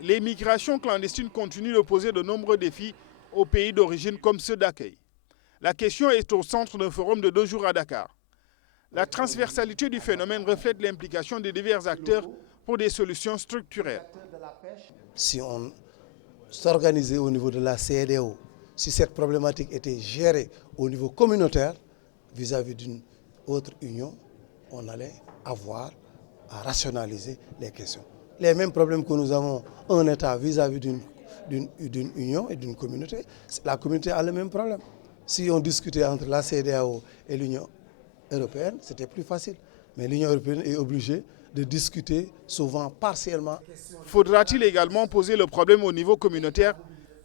les migrations clandestines continuent de poser de nombreux défis aux pays d'origine comme ceux d'accueil. La question est au centre d'un forum de 2 jours à Dakar. La transversalité du phénomène reflète l'implication des divers acteurs pour des solutions structurelles. Si on s'organisait au niveau de la CEDEAO, si cette problématique était gérée au niveau communautaire vis-à-vis d'une autre union, on allait avoir à rationaliser les questions. Les mêmes problèmes que nous avons un État vis-à-vis d'une union et d'une communauté, la communauté a le même problème. Si on discutait entre la CEDEAO et l'Union européenne, c'était plus facile. Mais l'Union européenne est obligée de discuter souvent partiellement. Faudra-t-il également poser le problème au niveau communautaire,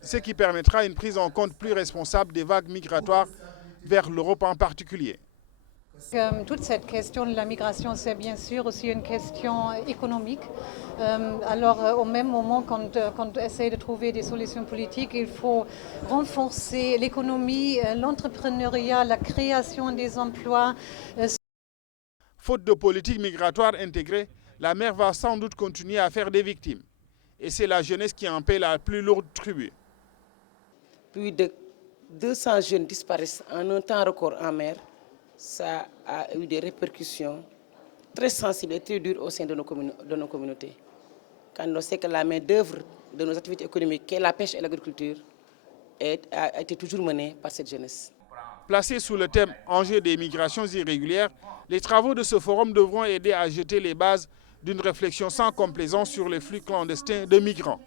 ce qui permettra une prise en compte plus responsable des vagues migratoires vers l'Europe en particulier? Toute cette question de la migration, c'est bien sûr aussi une question économique. Alors, au même moment, quand on essaie de trouver des solutions politiques, il faut renforcer l'économie, l'entrepreneuriat, la création des emplois. Faute de politique migratoire intégrée, la mer va sans doute continuer à faire des victimes. Et c'est la jeunesse qui en paie la plus lourde tribut. Plus de 200 jeunes disparaissent en un temps record en mer. Ça a eu des répercussions très sensibles et très dures au sein de nos communautés. Quand on sait que la main-d'œuvre de nos activités économiques, qui est la pêche et l'agriculture, a été toujours menée par cette jeunesse. Placés sous le thème « Enjeux des migrations irrégulières », les travaux de ce forum devront aider à jeter les bases d'une réflexion sans complaisance sur les flux clandestins de migrants.